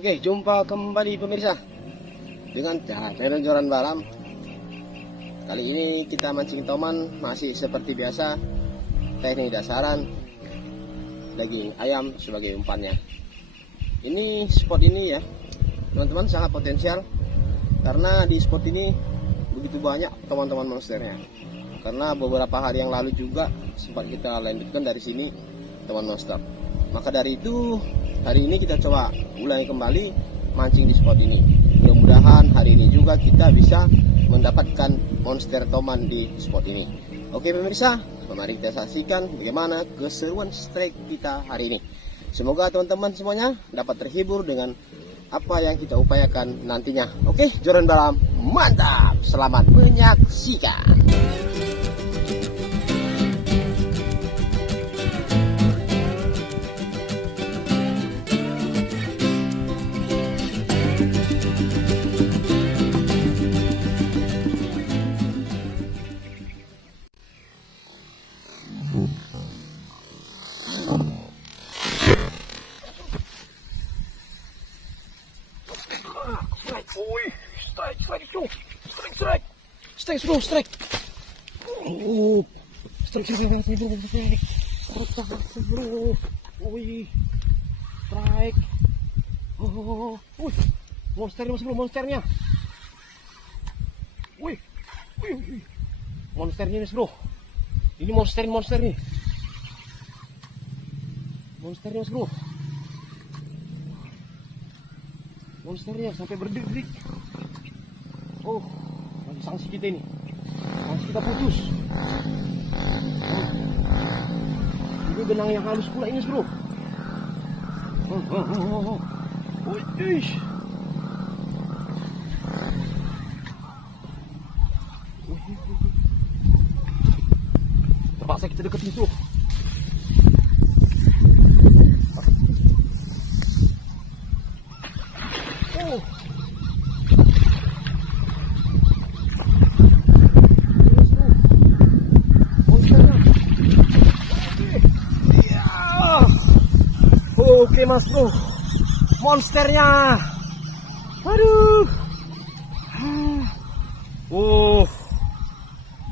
Oke, jumpa kembali pemirsa dengan channel Joran Balam. Kali ini kita mancing toman masih seperti biasa, teknik dasaran, daging ayam sebagai umpannya. Ini spot ini ya, teman-teman, sangat potensial karena di spot ini begitu banyak teman-teman monsternya. Karena beberapa hari yang lalu juga sempat kita lanjutkan dari sini teman monster. Maka dari itu hari ini kita coba ulangi kembali mancing di spot ini. Mudah-mudahan hari ini juga kita bisa mendapatkan monster toman di spot ini. Oke pemirsa, mari kita saksikan bagaimana keseruan strike kita hari ini. Semoga teman-teman semuanya dapat terhibur dengan apa yang kita upayakan nantinya. Oke, Joran Balam, mantap. Selamat menyaksikan. Strike. Oh, strike bro. Wih, strike. Oh, monsternya mas bro, monsternya. Wih. Monsternya mas bro. Ini monster nih. Monsternya mas bro. Monsternya sampai berdiri. Oh, lagi sanksi kita ini. Sanksi kita putus. Ini benang yang halus pula ini bro. Wih. Terpaksa kita deketin bro. Oke mas bro, monsternya. Aduh.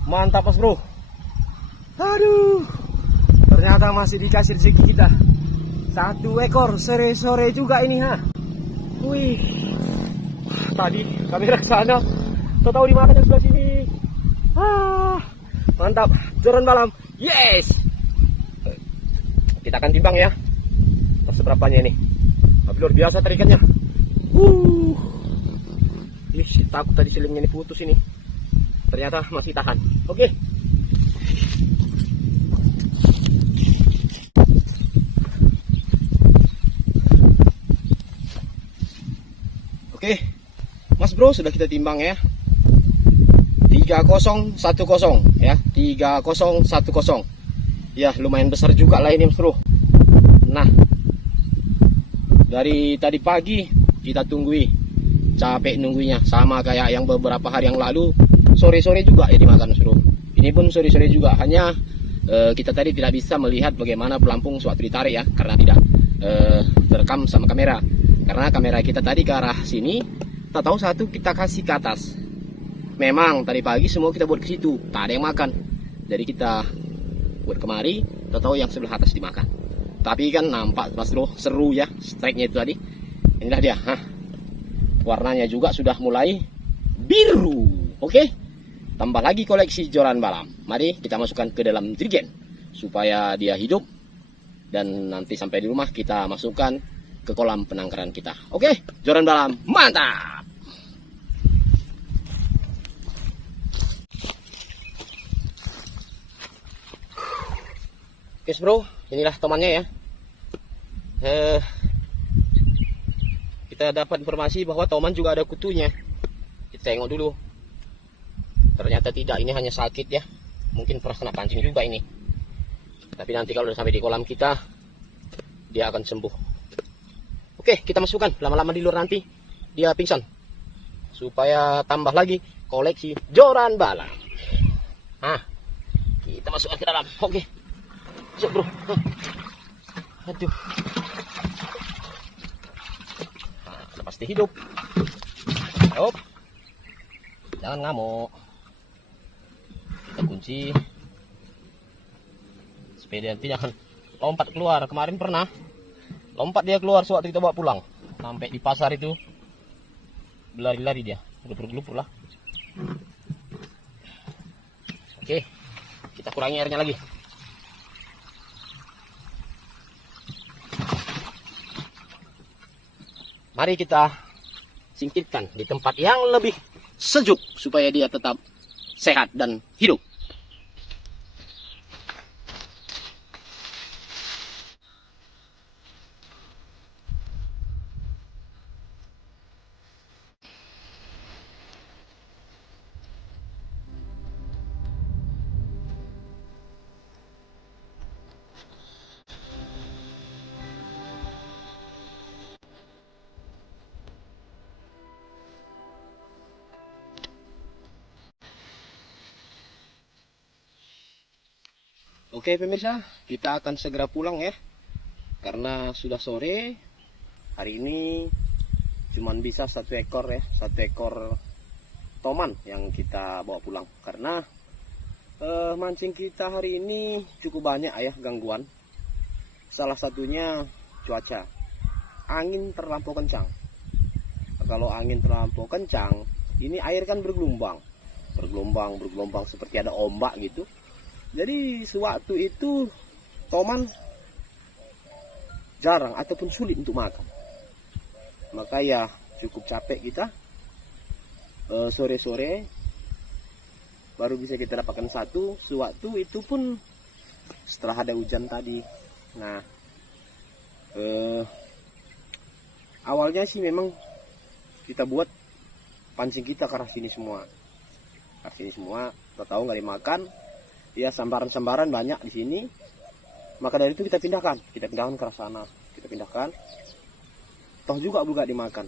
Mantap mas bro. Aduh, ternyata masih dikasih rezeki kita. 1 ekor sore-sore juga ini ha. Wih, tadi kamera sana, tahu di mana sebelah sini. Mantap, Joran Balam. Yes. Kita akan timbang ya. Seberapanya ini, tapi luar biasa tarikannya. Takut tadi selimnya ini putus ini, ternyata masih tahan. Oke. Mas bro, sudah kita timbang ya. 3010 ya, 3010. Ya lumayan besar juga lah ini mas bro. Nah, dari tadi pagi kita tunggui, capek nunggunya, sama kayak yang beberapa hari yang lalu, sore-sore juga ya dimakan bro. Ini pun sore-sore juga, hanya kita tadi tidak bisa melihat bagaimana pelampung sewaktu ditarik ya, karena tidak terekam sama kamera. Karena kamera kita tadi ke arah sini, tak tahu satu kita kasih ke atas. Memang tadi pagi semua kita buat ke situ, tak ada yang makan. Jadi kita buat kemari, tak tahu yang sebelah atas dimakan. Tapi kan nampak mas bro, seru ya strike-nya itu tadi. Inilah dia. Warnanya juga sudah mulai biru. Oke. Tambah lagi koleksi Joran Balam. Mari kita masukkan ke dalam jerigen supaya dia hidup. Dan nanti sampai di rumah kita masukkan ke kolam penangkaran kita. Oke, Joran Balam, mantap. Oke bro, inilah temannya ya. Kita dapat informasi bahwa toman juga ada kutunya. Kita tengok dulu. Ternyata tidak, ini hanya sakit ya. Mungkin pernah kena pancing juga ini. Tapi nanti kalau udah sampai di kolam kita, dia akan sembuh. Oke, kita masukkan. Lama-lama di luar nanti dia pingsan. Supaya tambah lagi koleksi Joran Balam. Kita masukkan ke dalam. Oke. Masuk bro. Aduh. hidup. Hop. Jangan ngamuk. Kita kunci supaya dia nanti jangan lompat keluar. Kemarin pernah lompat dia keluar sewaktu kita bawa pulang. Sampai di pasar itu berlari-lari dia, gelupur-gelupur lah. Oke, kita kurangi airnya lagi. Mari kita singkirkan di tempat yang lebih sejuk supaya dia tetap sehat dan hidup. Oke pemirsa, kita akan segera pulang ya. Karena sudah sore. Hari ini cuman bisa satu ekor ya, satu ekor toman yang kita bawa pulang. Karena mancing kita hari ini cukup banyak ya gangguan. Salah satunya cuaca, angin terlampau kencang. Kalau angin terlampau kencang, ini air kan bergelombang seperti ada ombak gitu. Jadi sewaktu itu toman jarang ataupun sulit untuk makan. Maka ya cukup capek kita. Sore-sore baru bisa kita dapatkan satu. Sewaktu itu pun setelah ada hujan tadi. Nah, awalnya sih memang kita buat pancing kita ke arah sini semua. Tahu nggak dimakan. Ya sambaran-sambaran banyak di sini. Maka dari itu kita pindahkan ke arah sana. Kita pindahkan. Toh juga dimakan.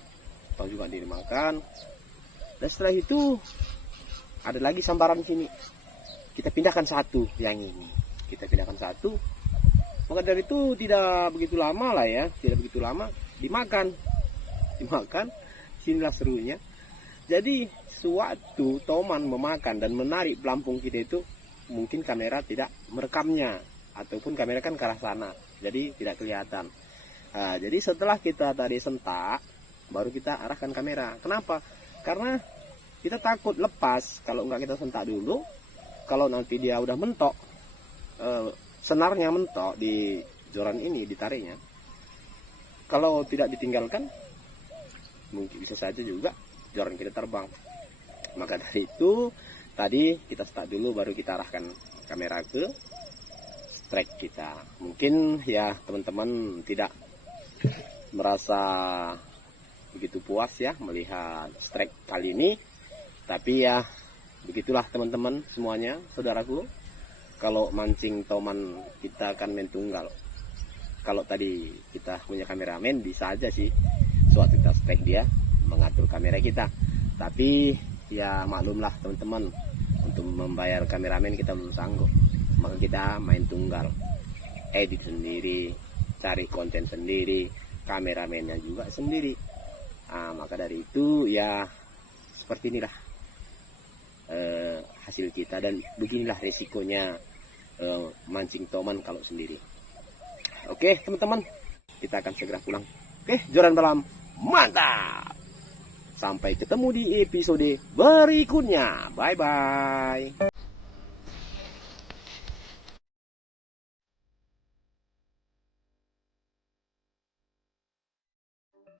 Dan setelah itu ada lagi sambaran sini. Kita pindahkan satu yang ini. Maka dari itu tidak begitu lama lah ya. Dimakan. Sinilah serunya. Jadi sewaktu toman memakan dan menarik pelampung kita itu, mungkin kamera tidak merekamnya, ataupun kamera kan ke arah sana, jadi tidak kelihatan. Nah, jadi setelah kita tadi sentak, baru kita arahkan kamera. Kenapa? Karena kita takut lepas kalau nggak kita sentak dulu. Kalau nanti dia udah mentok, senarnya mentok di joran ini, ditariknya. Kalau tidak ditinggalkan, mungkin bisa saja juga joran kita terbang. Maka dari itu tadi kita start dulu, baru kita arahkan kamera ke strike kita. Mungkin ya teman-teman tidak merasa begitu puas ya melihat strike kali ini. Tapi ya begitulah teman-teman semuanya, saudaraku. Kalau mancing toman kita akan main tunggal. Kalau tadi kita punya kameramen, bisa aja sih suatu kita strike dia mengatur kamera kita. Tapi ya maklumlah teman-teman, untuk membayar kameramen kita belum sanggup. Maka kita main tunggal, edit sendiri, cari konten sendiri, kameramennya juga sendiri. Maka dari itu ya seperti inilah hasil kita, dan beginilah resikonya mancing toman kalau sendiri. Oke teman-teman, kita akan segera pulang. Oke, joran balam mantap. Sampai ketemu di episode berikutnya. Bye-bye.